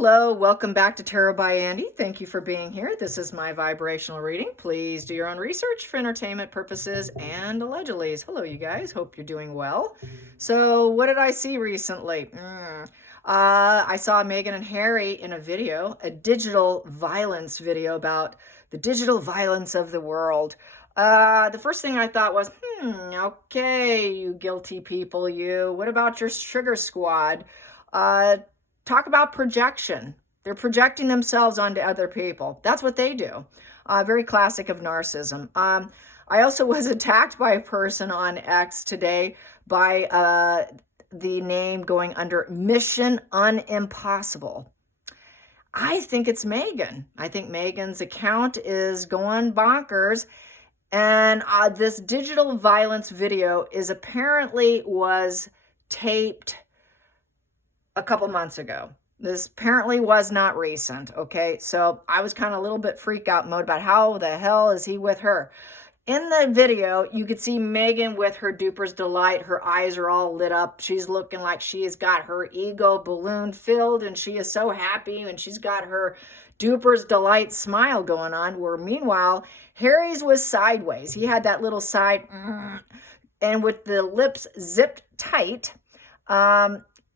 Hello, welcome back to Tarot by Andy. Thank you for being here. This is my vibrational reading. Please do your own research for entertainment purposes and allegedly. Hello, you guys. Hope you're doing well. So, what did I see recently? I saw Meghan and Harry in a video, a digital violence video about the digital violence of the world. The first thing I thought was, okay, you guilty people, you. What about your sugar squad? Talk about projection. They're projecting themselves onto other people. That's what they do. Very classic of narcissism. I also was attacked by a person on X today by the name going under Mission Unimpossible. I think it's Meghan. I think Meghan's account is going bonkers. And this digital violence video was taped a couple months ago. This apparently was not recent, okay? So I was kind of a little bit freak out mode about how the hell is he with her. In the video, you could see Meghan with her duper's delight. Her eyes are all lit up. She's looking like she has got her ego balloon filled and she is so happy and she's got her duper's delight smile going on, where meanwhile, Harry's was sideways. He had that little side and with the lips zipped tight,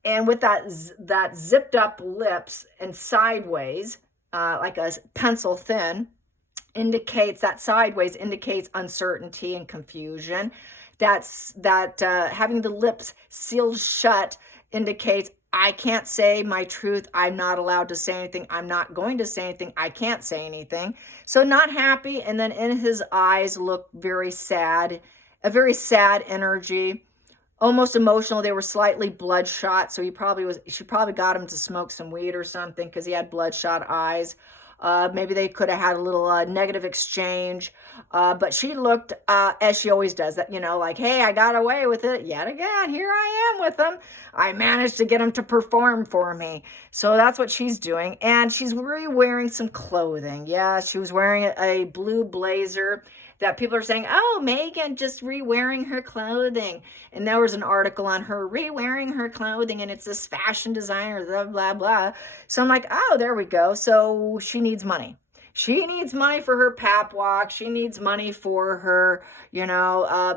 and with that zipped up lips and sideways, like a pencil thin, that sideways indicates uncertainty and confusion. Having the lips sealed shut indicates I can't say my truth. I'm not allowed to say anything. I'm not going to say anything. I can't say anything. So not happy. And then in his eyes look very sad, a very sad energy. Almost emotional. They were slightly bloodshot, so she probably got him to smoke some weed or something because he had bloodshot eyes. Maybe they could have had a little negative exchange, but she looked as she always does, that like, hey, I got away with it yet again. Here I am with him. I managed to get him to perform for me. So that's what she's doing, and she's wearing some clothing. Yeah, she was wearing a blue blazer. That people are saying, oh, Meghan just re-wearing her clothing. And there was an article on her re-wearing her clothing, and it's this fashion designer, blah, blah, blah. So I'm like, oh, there we go. So she needs money. She needs money for her pap walk. She needs money for her,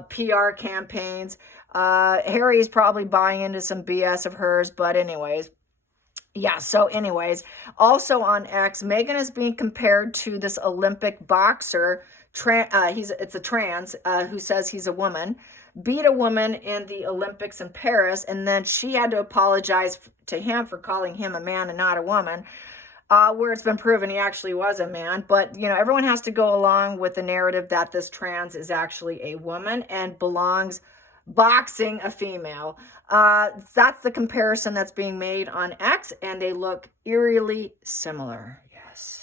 PR campaigns. Harry's probably buying into some BS of hers, but anyways. Yeah, so anyways, also on X, Meghan is being compared to this Olympic boxer. It's a trans who says he's a woman, beat a woman in the Olympics in Paris, and then she had to apologize to him for calling him a man and not a woman, where it's been proven he actually was a man. But, everyone has to go along with the narrative that this trans is actually a woman and belongs boxing a female. That's the comparison that's being made on X, and they look eerily similar. Yes.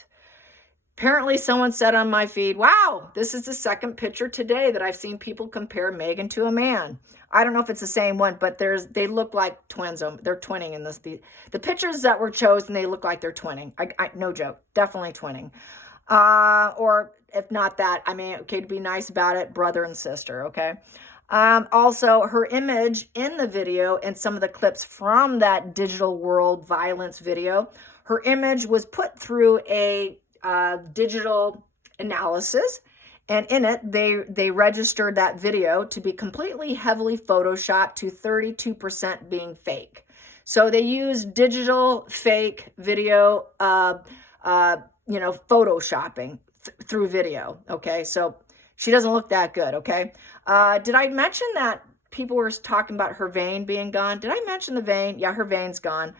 Apparently someone said on my feed, wow, this is the second picture today that I've seen people compare Meghan to a man. I don't know if it's the same one, but they look like twins. They're twinning in this. The pictures that were chosen, they look like they're twinning. No joke, definitely twinning. Or if not that, okay, to be nice about it, brother and sister, okay? Also, her image in the video and some of the clips from that digital world violence video, her image was put through a digital analysis, and in it they registered that video to be completely heavily photoshopped to 32% being fake. So they used digital fake video photoshopping through video. Okay, so she doesn't look that good. Okay, did I mention that people were talking about her vein being gone? Did I mention the vein? Yeah, her vein's gone.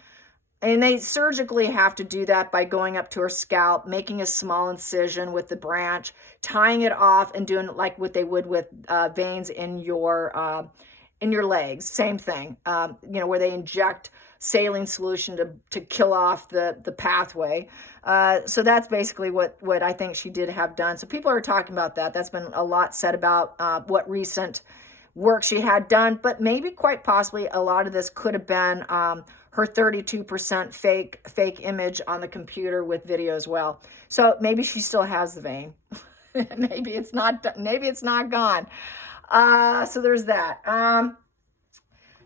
And they surgically have to do that by going up to her scalp, making a small incision with the branch, tying it off, and doing like what they would with veins in your legs. Same thing, where they inject saline solution to kill off the pathway. So that's basically what I think she did have done. So people are talking about that. That's been a lot said about what recent work she had done, but maybe quite possibly a lot of this could have been her 32% fake image on the computer with video as well. So maybe she still has the vein. Maybe it's not gone. So there's that.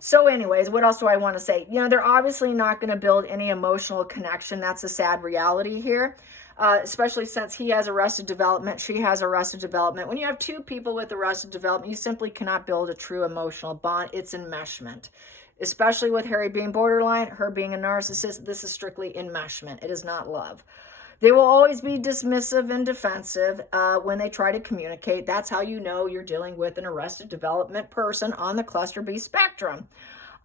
So anyways, what else do I want to say? You know, they're obviously not going to build any emotional connection. That's a sad reality here. Especially since he has arrested development, she has arrested development. When you have two people with arrested development, you simply cannot build a true emotional bond. It's enmeshment. Especially with Harry being borderline, her being a narcissist, this is strictly enmeshment. It is not love. They will always be dismissive and defensive when they try to communicate. That's how you know you're dealing with an arrested development person on the cluster B spectrum.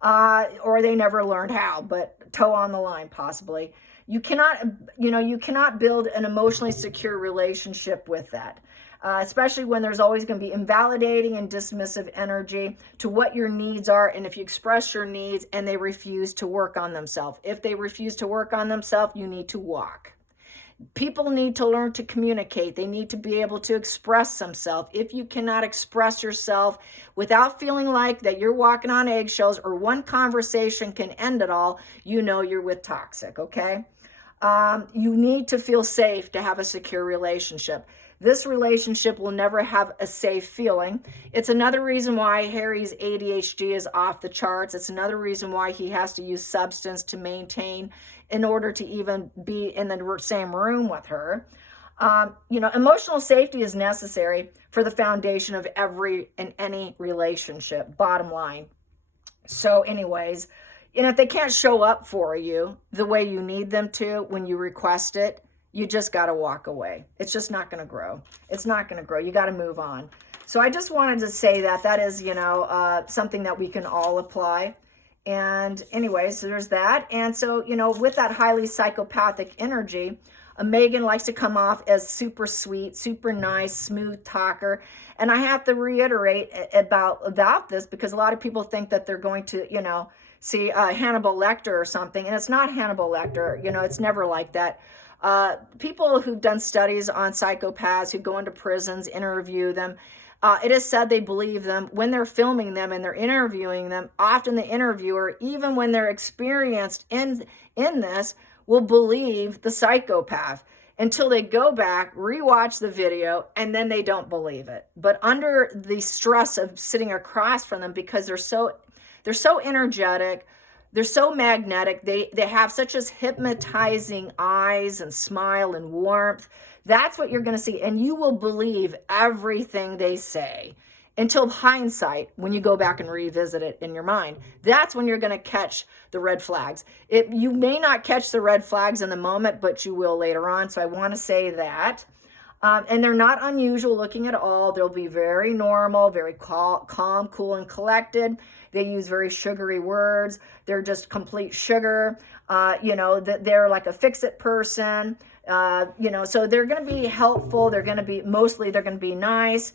Or they never learned how, but toe on the line possibly. You cannot build an emotionally secure relationship with that. Especially when there's always going to be invalidating and dismissive energy to what your needs are. And if you express your needs and they refuse to work on themselves, if they refuse to work on themselves, you need to walk. People need to learn to communicate. They need to be able to express themselves. If you cannot express yourself without feeling like that you're walking on eggshells or one conversation can end it all, you know you're with toxic, okay? You need to feel safe to have a secure relationship. This relationship will never have a safe feeling. It's another reason why Harry's ADHD is off the charts. It's another reason why he has to use substance to maintain in order to even be in the same room with her. Emotional safety is necessary for the foundation of every and any relationship, bottom line. So anyways, if they can't show up for you the way you need them to when you request it, you just got to walk away. It's just not going to grow. It's not going to grow. You got to move on. So I just wanted to say that is, something that we can all apply. And anyways, so there's that. And so, with that highly psychopathic energy, Megan likes to come off as super sweet, super nice, smooth talker. And I have to reiterate about this because a lot of people think that they're going to, see Hannibal Lecter or something. And it's not Hannibal Lecter. It's never like that. People who've done studies on psychopaths who go into prisons, interview them, it is said they believe them when they're filming them and they're interviewing them. Often the interviewer, even when they're experienced in this, will believe the psychopath until they go back, rewatch the video, and then they don't believe it. But under the stress of sitting across from them, because they're so energetic, they're so magnetic, they have such as hypnotizing eyes and smile and warmth. That's what you're going to see. And you will believe everything they say until hindsight, when you go back and revisit it in your mind. That's when you're going to catch the red flags. You may not catch the red flags in the moment, but you will later on. So I want to say that. And they're not unusual looking at all. They'll be very normal, very calm, cool, and collected. They use very sugary words. They're just complete sugar. They're like a fix-it person. So they're going to be helpful. They're going to be nice.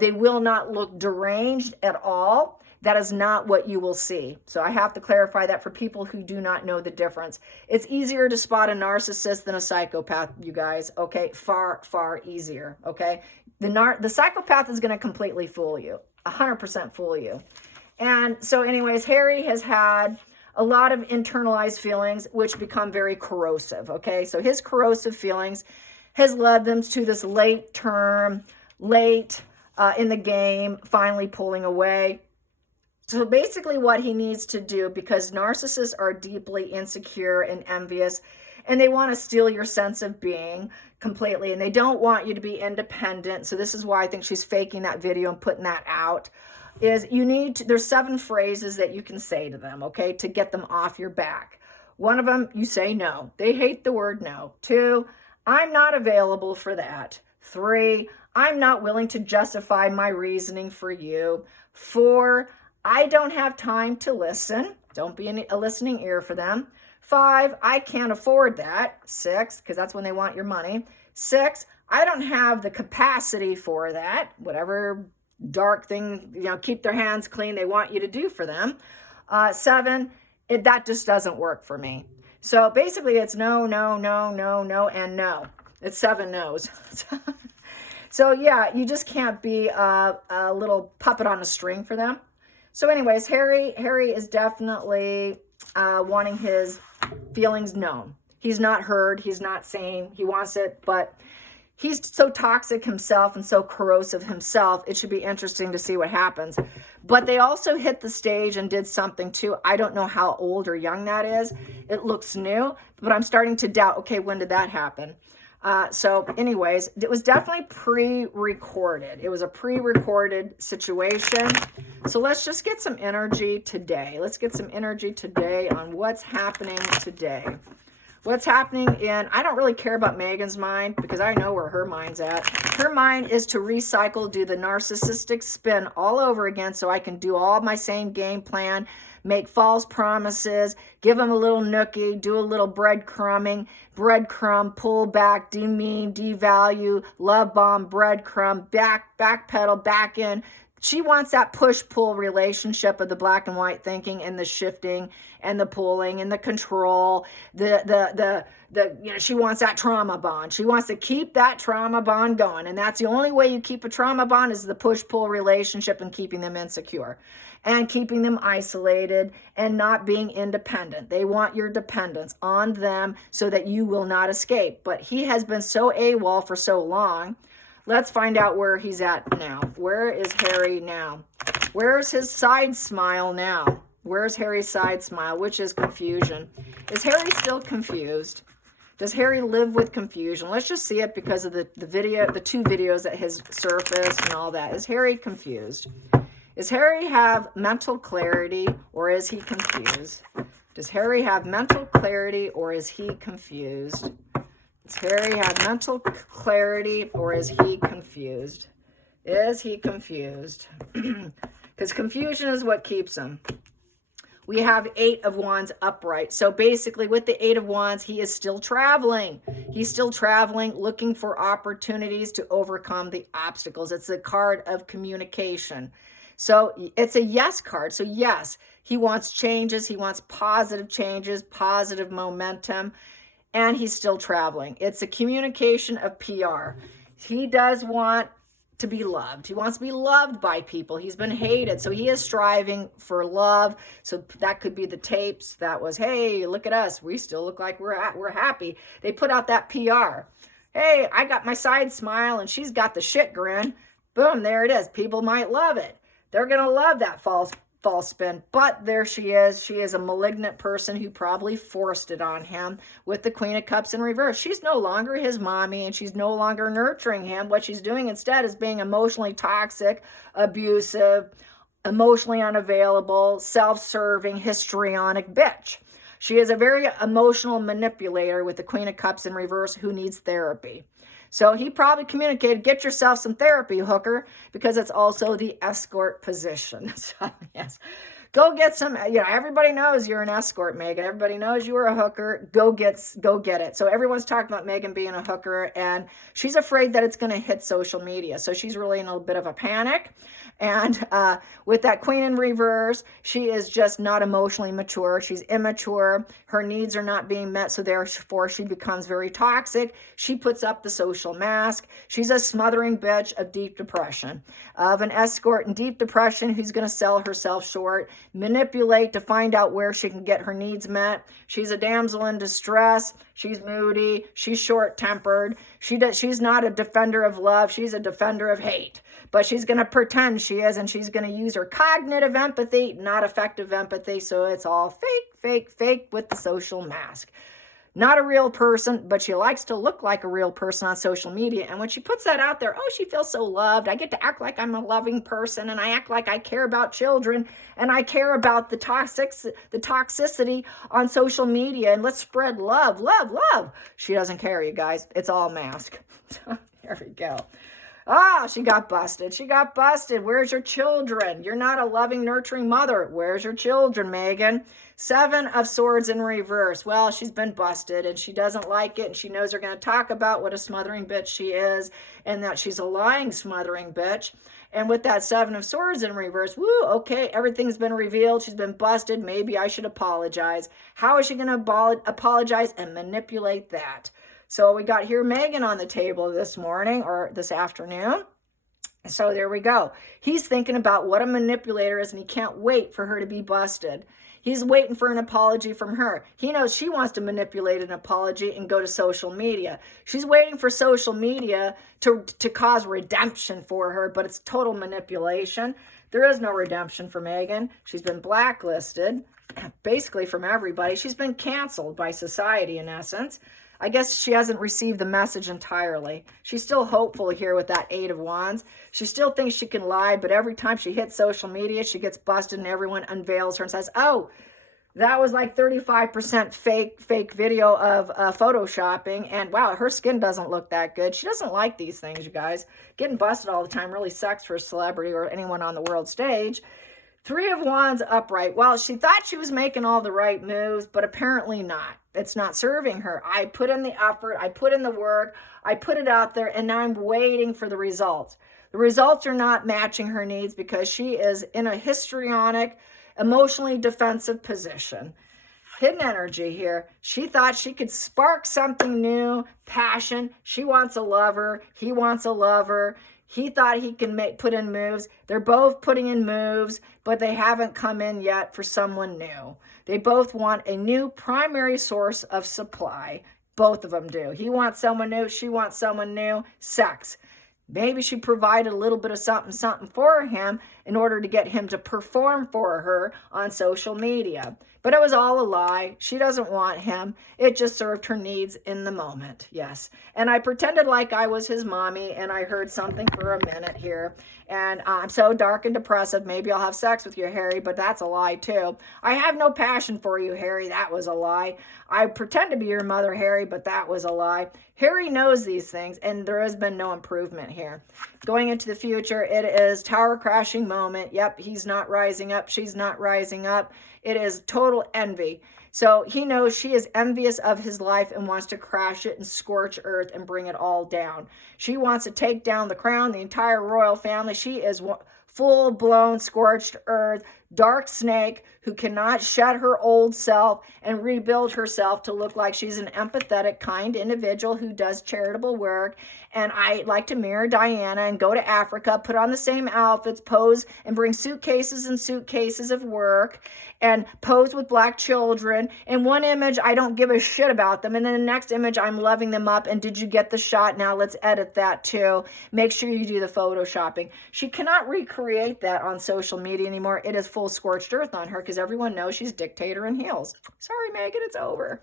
They will not look deranged at all. That is not what you will see. So I have to clarify that for people who do not know the difference. It's easier to spot a narcissist than a psychopath, you guys. Okay, far, far easier. Okay, the psychopath is going to completely fool you, 100% fool you. And so, anyways, Harry has had a lot of internalized feelings which become very corrosive. Okay, so his corrosive feelings has led them to this late in the game, finally pulling away. So basically what he needs to do, because narcissists are deeply insecure and envious, and they want to steal your sense of being completely, and they don't want you to be independent. So this is why I think she's faking that video and putting that out, is there's 7 phrases that you can say to them, okay, to get them off your back. One of them, you say no. They hate the word no. 2, I'm not available for that. 3, I'm not willing to justify my reasoning for you. 4, I don't have time to listen. Don't be a listening ear for them. 5, I can't afford that. 6, because that's when they want your money. 6, I don't have the capacity for that. Whatever dark thing, keep their hands clean they want you to do for them. 7, that just doesn't work for me. So basically it's no, no, no, no, no, and no. It's 7 no's. So yeah, you just can't be a little puppet on a string for them. So anyways, Harry is definitely wanting his feelings known. He's not heard. He's not seen. He wants it, but He's so toxic himself and so corrosive himself. It should be interesting to see what happens. But they also hit the stage and did something too. I don't know how old or young that is. It looks new, but I'm starting to doubt, okay, when did that happen? So anyways, it was definitely pre-recorded. It was a pre-recorded situation. So let's just get some energy today. Let's get some energy today on what's happening today. What's happening I don't really care about Megan's mind because I know where her mind's at. Her mind is to recycle, do the narcissistic spin all over again so I can do all my same game plan, make false promises, give them a little nookie, do a little breadcrumbing, breadcrumb, pull back, demean, devalue, love bomb, breadcrumb, backpedal, back in. She wants that push-pull relationship of the black and white thinking and the shifting and the pulling and the control. She wants that trauma bond. She wants to keep that trauma bond going. And that's the only way you keep a trauma bond is the push-pull relationship and keeping them insecure and keeping them isolated and not being independent. They want your dependence on them so that you will not escape. But he has been so AWOL for so long. Let's find out where he's at now. Where is Harry now? Where's his side smile now? Where's Harry's side smile, which is confusion? Is Harry still confused? Does Harry live with confusion? Let's just see it because of the two videos that has surfaced and all that. Is Harry confused? Does Harry have mental clarity or is he confused? Does Harry have mental clarity or is he confused? Does Harry have mental clarity or is he confused? Is he confused? Because confusion is what keeps him. We have 8 of Wands upright. So basically with the 8 of Wands, he is still traveling. He's still traveling, looking for opportunities to overcome the obstacles. It's a card of communication. So it's a yes card. So yes, he wants changes. He wants positive changes, positive momentum. And he's still traveling. It's a communication of PR. He does want to be loved. He wants to be loved by people. He's been hated. So he is striving for love. So that could be the tapes. That was, hey, look at us. We still look like we're happy. They put out that PR. Hey, I got my side smile and she's got the shit grin. Boom, there it is. People might love it. They're going to love that false spin, but there she is. She is a malignant person who probably forced it on him with the Queen of Cups in reverse. She's no longer his mommy and she's no longer nurturing him. What she's doing instead is being emotionally toxic, abusive, emotionally unavailable, self-serving, histrionic bitch. She is a very emotional manipulator with the Queen of Cups in reverse who needs therapy. So he probably communicated, get yourself some therapy, hooker, because it's also the escort position. So, yes, go get some, everybody knows you're an escort, Megan. Everybody knows you were a hooker. Go get it. So everyone's talking about Megan being a hooker, and she's afraid that it's going to hit social media. So she's really in a bit of a panic. And with that Queen in reverse, she is just not emotionally mature. She's immature. Her needs are not being met. So therefore, she becomes very toxic. She puts up the social mask. She's a smothering bitch of deep depression, of an escort in deep depression who's going to sell herself short, manipulate to find out where she can get her needs met. She's a damsel in distress. She's moody. She's short-tempered. She's not a defender of love. She's a defender of hate. But she's going to pretend she is, and she's going to use her cognitive empathy, not effective empathy. So it's all fake with the social mask. Not a real person, but she likes to look like a real person on social media. And when she puts that out there, oh, she feels so loved. I get to act like I'm a loving person, and I act like I care about children, and I care about the toxicity on social media, and let's spread love. She doesn't care, you guys. It's all mask. There we go. She got busted. Where's your children? You're not a loving, nurturing mother. Where's your children, Megan? 7 of Swords in reverse. Well, she's been busted and she doesn't like it. And she knows they're going to talk about what a smothering bitch she is and that she's a lying smothering bitch. And with that 7 of Swords in reverse, okay, everything's been revealed. She's been busted. Maybe I should apologize. How is she going to apologize and manipulate that? So we got here Megan on the table this morning or this afternoon. So there we go. He's thinking about what a manipulator is, and he can't wait for her to be busted. He's waiting for an apology from her. He knows she wants to manipulate an apology and go to social media. She's waiting for social media to cause redemption for her, but it's total manipulation. There is no redemption for Megan. She's been blacklisted, basically from everybody. She's been canceled by society, in essence. I guess she hasn't received the message entirely. She's still hopeful here with that Eight of Wands. She still thinks she can lie, but every time she hits social media, she gets busted and everyone unveils her and says, oh, that was like 35% fake video of photoshopping. And wow, her skin doesn't look that good. She doesn't like these things, you guys. Getting busted all the time really sucks for a celebrity or anyone on the world stage. Three of Wands upright. Well, she thought she was making all the right moves, but apparently not. It's not serving her. I put in the effort. I put in the work. I put it out there, and now I'm waiting for the results. The results are not matching her needs because she is in a histrionic, emotionally defensive position. Hidden energy here. She thought she could spark something new, passion. She wants a lover. He wants a lover. He thought he can put in moves. They're both putting in moves, but they haven't come in yet for someone new. They both want a new primary source of supply. Both of them do. He wants someone new. She wants someone new. Sex. Maybe she provided a little bit of something for him in order to get him to perform for her on social media. But it was all a lie. She doesn't want him. It just served her needs in the moment. Yes. And I pretended like I was his mommy and I heard something for a minute here. And I'm so dark and depressive. Maybe I'll have sex with you, Harry, but that's a lie too. I have no passion for you, Harry. That was a lie. I pretend to be your mother, Harry, but that was a lie. Harry knows these things and there has been no improvement here. Going into the future, it is tower crashing moment. Yep, he's not rising up. She's not rising up. It is total envy. So he knows she is envious of his life and wants to crash it and scorch earth and bring it all down. She wants to take down the crown, the entire royal family. She is full-blown scorched earth, dark snake who cannot shed her old self and rebuild herself to look like she's an empathetic, kind individual who does charitable work. And I like to mirror Diana and go to Africa, put on the same outfits, pose and bring suitcases and suitcases of work and pose with black children. In one image, I don't give a shit about them. And then the next image, I'm loving them up. And did you get the shot? Now let's edit that too. Make sure you do the photoshopping. She cannot recreate that on social media anymore. It is full scorched earth on her because everyone knows she's dictator in heels. Sorry, Megan, it's over.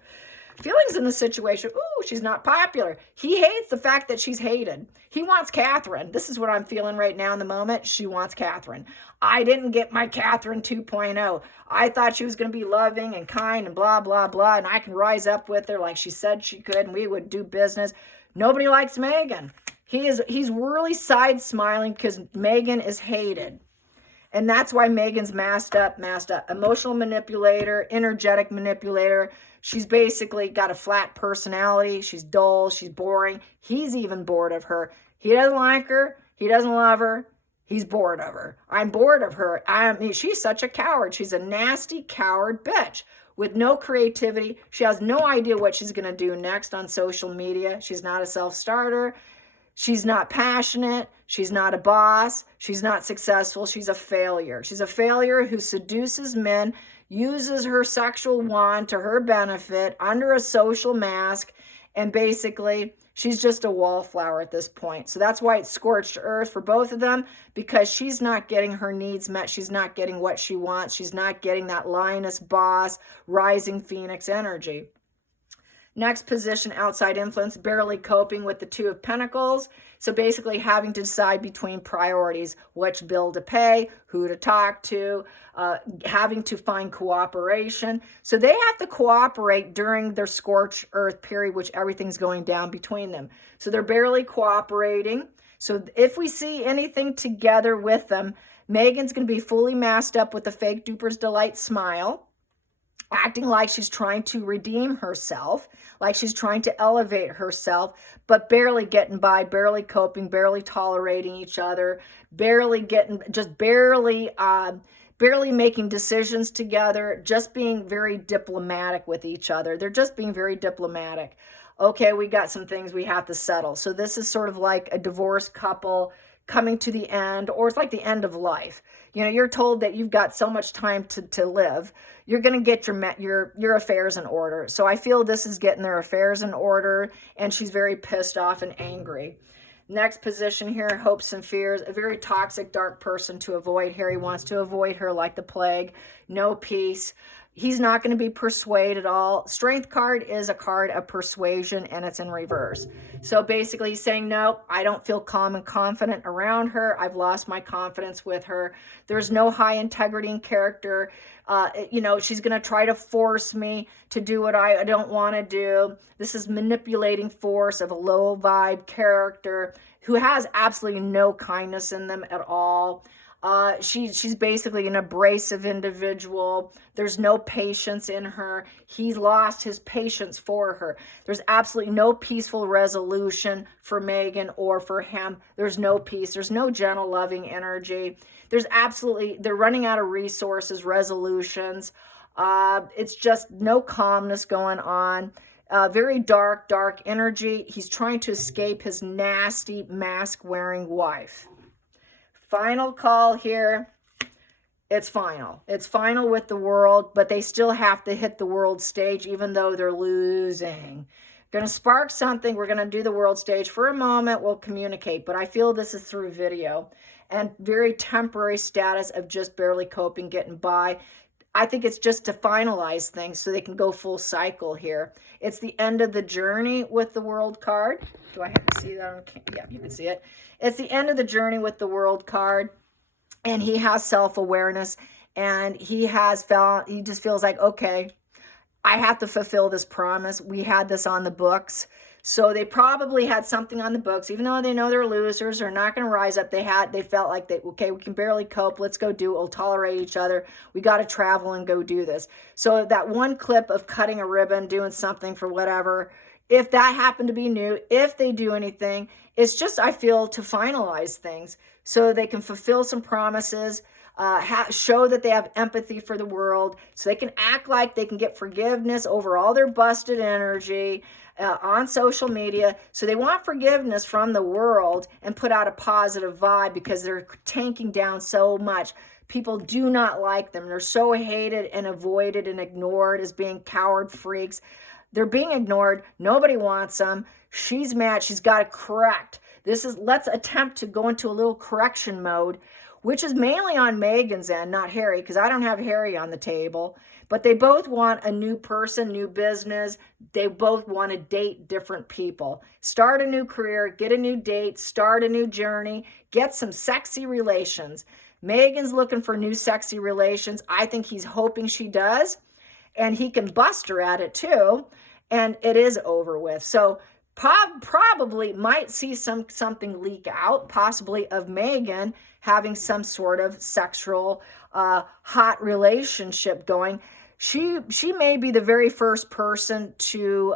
Feelings in the situation. Ooh, she's not popular. He hates the fact that she's hated. He wants Catherine. This is what I'm feeling right now in the moment. She wants Catherine. I didn't get my Catherine 2.0. I thought she was going to be loving and kind and blah, blah, blah, and I can rise up with her like she said she could, and we would do business. Nobody likes Megan. He's really side smiling because Megan is hated. And that's why Megan's masked up. Emotional manipulator, energetic manipulator. She's basically got a flat personality. She's dull. She's boring. He's even bored of her. He doesn't like her. He doesn't love her. He's bored of her. I'm bored of her. I mean, she's such a coward. She's a nasty coward bitch with no creativity. She has no idea what she's going to do next on social media. She's not a self-starter. She's not passionate. She's not a boss. She's not successful. She's a failure. She's a failure who seduces men, uses her sexual wand to her benefit under a social mask, and basically she's just a wallflower at this point. So that's why it's scorched earth for both of them, because she's not getting her needs met. She's not getting what she wants. She's not getting that lioness boss, rising phoenix energy. Next position, outside influence, barely coping with the Two of Pentacles. So basically having to decide between priorities, which bill to pay, who to talk to, having to find cooperation. So they have to cooperate during their scorched earth period, which everything's going down between them. So they're barely cooperating. So if we see anything together with them, Megan's going to be fully masked up with the fake Duper's Delight smile, acting like she's trying to redeem herself, like she's trying to elevate herself, but barely getting by, barely coping, barely tolerating each other, barely making decisions together, just being very diplomatic with each other. They're just being very diplomatic. Okay, we got some things we have to settle. So this is sort of like a divorced couple coming to the end, or it's like the end of life. You know, you're told that you've got so much time to live. You're going to get your affairs in order. So I feel this is getting their affairs in order, and she's very pissed off and angry. Next position here, hopes and fears. A very toxic, dark person to avoid. Harry wants to avoid her like the plague. No peace. He's not going to be persuaded at all. Strength card is a card of persuasion, and it's in reverse. So basically he's saying, no, I don't feel calm and confident around her. I've lost my confidence with her. There's no high integrity in character. You know, she's going to try to force me to do what I don't want to do. This is manipulating force of a low vibe character who has absolutely no kindness in them at all. She's basically an abrasive individual. There's no patience in her. He's lost his patience for her. There's absolutely no peaceful resolution for Megan or for him. There's no peace. There's no gentle, loving energy. They're running out of resources, resolutions. It's just no calmness going on. Very dark energy. He's trying to escape his nasty mask-wearing wife. Final call here. It's final. It's final with the world, but they still have to hit the world stage even though they're losing. Going to spark something. We're going to do the world stage for a moment. We'll communicate, but I feel this is through video and very temporary status of just barely coping, getting by. I think it's just to finalize things so they can go full cycle here. It's the end of the journey with the world card. Do I have to see that? Yeah, you can see it. It's the end of the journey with the world card. And he has self-awareness. And he just feels like, okay, I have to fulfill this promise. We had this on the books. So they probably had something on the books, even though they know they're losers, they're not going to rise up. They felt like okay, we can barely cope. Let's go do it. We'll tolerate each other. We got to travel and go do this. So that one clip of cutting a ribbon, doing something for whatever, if that happened to be new, if they do anything, it's just, I feel, to finalize things so they can fulfill some promises, show that they have empathy for the world, so they can act like they can get forgiveness over all their busted energy on social media. So they want forgiveness from the world and put out a positive vibe because they're tanking down so much. People do not like them. They're so hated and avoided and ignored as being coward freaks. They're being ignored. Nobody wants them. She's mad. She's got to correct. Let's attempt to go into a little correction mode, which is mainly on Megan's end, not Harry, because I don't have Harry on the table. But they both want a new person, new business. They both want to date different people. Start a new career, get a new date, start a new journey, get some sexy relations. Megan's looking for new sexy relations. I think he's hoping she does. And he can bust her at it too. And it is over with. So probably might see something leak out, possibly of Megan having some sort of sexual hot relationship going. She may be the very first person to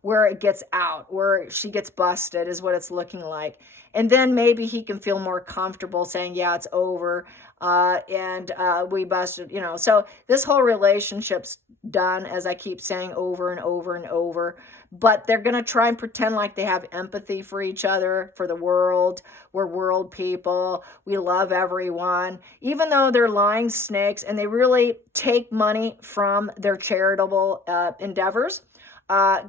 where it gets out, where she gets busted is what it's looking like. And then maybe he can feel more comfortable saying, yeah, it's over. And we busted, you know. So this whole relationship's done, as I keep saying over and over and over. But they're going to try and pretend like they have empathy for each other, for the world. We're world people. We love everyone. Even though they're lying snakes and they really take money from their charitable endeavors.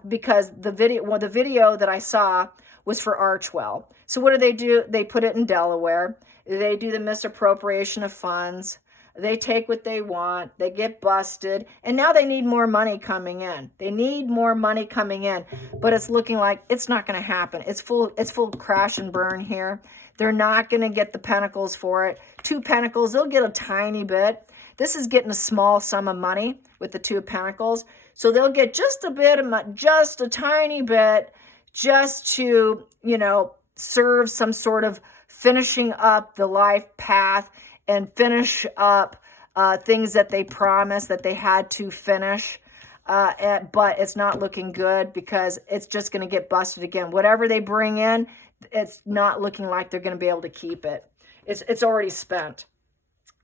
Because the video that I saw was for Archwell. So what do? They put it in Delaware. They do the misappropriation of funds. They take what they want. They get busted. And now they need more money coming in. They need more money coming in. But it's looking like it's not going to happen. It's full crash and burn here. They're not going to get the pentacles for it. 2 pentacles, they'll get a tiny bit. This is getting a small sum of money with the 2 pentacles. So they'll get just a bit of money, just a tiny bit, just to, you know, serve some sort of finishing up the life path and finish up things that they promised that they had to finish. But it's not looking good because it's just going to get busted again. Whatever they bring in, it's not looking like they're going to be able to keep it. It's already spent.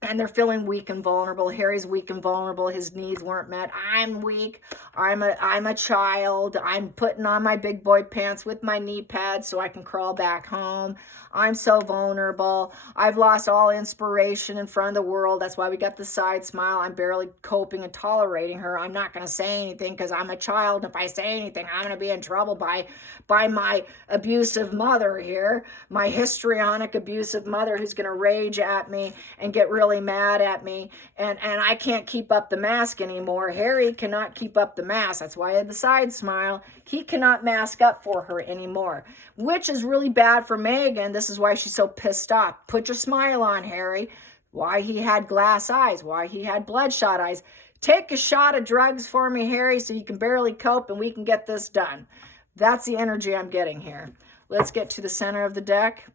and they're feeling weak and vulnerable. Harry's weak and vulnerable. His needs weren't met. I'm weak. I'm a child. I'm putting on my big boy pants with my knee pads so I can crawl back home. I'm so vulnerable. I've lost all inspiration in front of the world. That's why we got the side smile. I'm barely coping and tolerating her. I'm not going to say anything because I'm a child. If I say anything, I'm going to be in trouble by my abusive mother here, my histrionic abusive mother who's going to rage at me and get really mad at me. And I can't keep up the mask anymore. Harry cannot keep up the mask. That's why I had the side smile. He cannot mask up for her anymore, which is really bad for Meghan. This is why she's so pissed off. Put your smile on, Harry. Why he had glass eyes, why he had bloodshot eyes. Take a shot of drugs for me, Harry, so you can barely cope and we can get this done. That's the energy I'm getting here. Let's get to the center of the deck.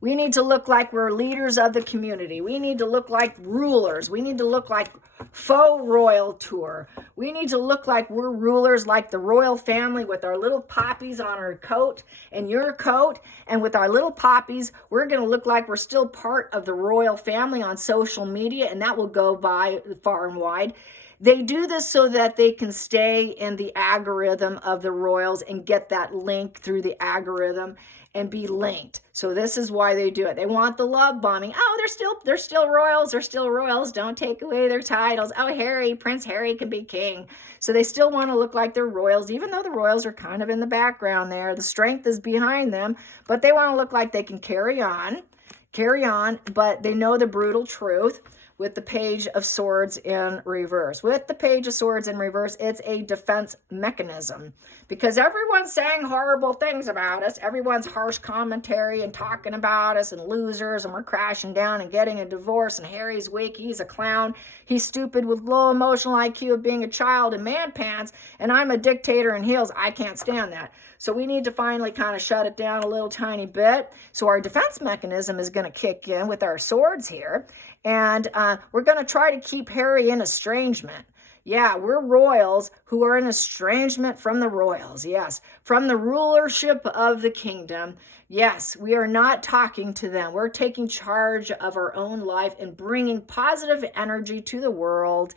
We need to look like we're leaders of the community. We need to look like rulers. We need to look like faux royal tour. We need to look like we're rulers, like the royal family with our little poppies on our coat and your coat. And with our little poppies, we're going to look like we're still part of the royal family on social media, and that will go by far and wide. They do this so that they can stay in the algorithm of the royals and get that link through the algorithm and be linked. So this is why they do it. They want the love bombing. Oh, they're still royals. They're still royals. Don't take away their titles. Oh, Prince Harry can be king. So they still want to look like they're royals, even though the royals are kind of in the background there. The strength is behind them, but they want to look like they can carry on, but they know the brutal truth. With the Page of Swords in reverse. With the Page of Swords in reverse, it's a defense mechanism. Because everyone's saying horrible things about us. Everyone's harsh commentary and talking about us and losers, and we're crashing down and getting a divorce, and Harry's weak, he's a clown, he's stupid with low emotional IQ of being a child in man pants, and I'm a dictator in heels. I can't stand that. So we need to finally kind of shut it down a little tiny bit. So our defense mechanism is going to kick in with our swords here. And we're going to try to keep Harry in estrangement. Yeah, we're royals who are in estrangement from the royals. Yes, from the rulership of the kingdom. Yes, we are not talking to them. We're taking charge of our own life and bringing positive energy to the world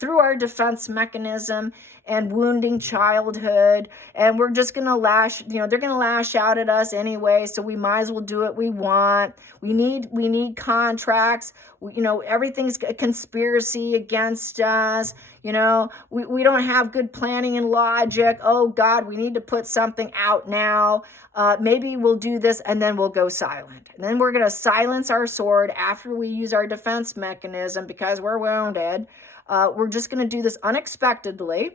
through our defense mechanism and wounding childhood. And we're just going to they're going to lash out at us anyway. So we might as well do what we want. We need contracts. Everything's a conspiracy against us. We don't have good planning and logic. Oh God, we need to put something out now. Maybe we'll do this and then we'll go silent. And then we're going to silence our sword after we use our defense mechanism because we're wounded. We're just going to do this unexpectedly.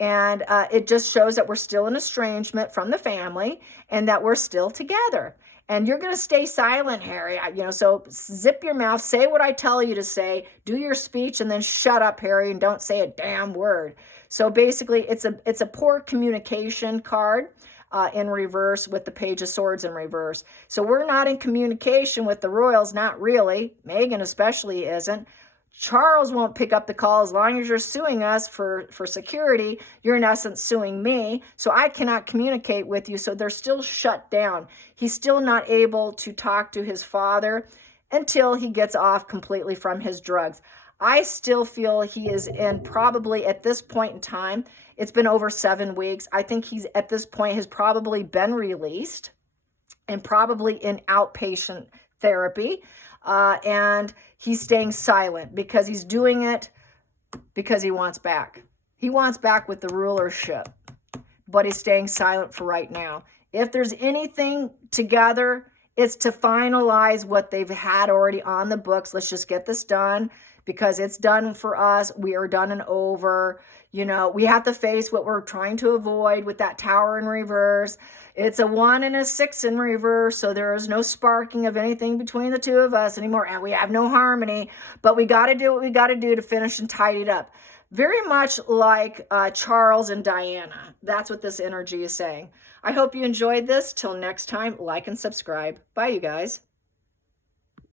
And it just shows that we're still in estrangement from the family and that we're still together. And you're going to stay silent, Harry. So zip your mouth, say what I tell you to say, do your speech, and then shut up, Harry, and don't say a damn word. So basically, it's a poor communication card in reverse with the Page of Swords in reverse. So we're not in communication with the royals, not really. Meghan especially isn't. Charles won't pick up the call as long as you're suing us for security. You're in essence suing me, so I cannot communicate with you. So they're still shut down. He's still not able to talk to his father until he gets off completely from his drugs. I still feel he is in probably at this point in time, it's been over 7 weeks. I think he's at this point has probably been released and probably in outpatient therapy. And he's staying silent because he's doing it because he wants back. He wants back with the rulership, but he's staying silent for right now. If there's anything together, it's to finalize what they've had already on the books. Let's just get this done because it's done for us. We are done and over. We have to face what we're trying to avoid with that Tower in reverse. It's a 1 and a 6 in reverse, so there is no sparking of anything between the two of us anymore, and we have no harmony, but we got to do what we got to do to finish and tidy it up. Very much like Charles and Diana. That's what this energy is saying. I hope you enjoyed this. Till next time, like and subscribe. Bye, you guys.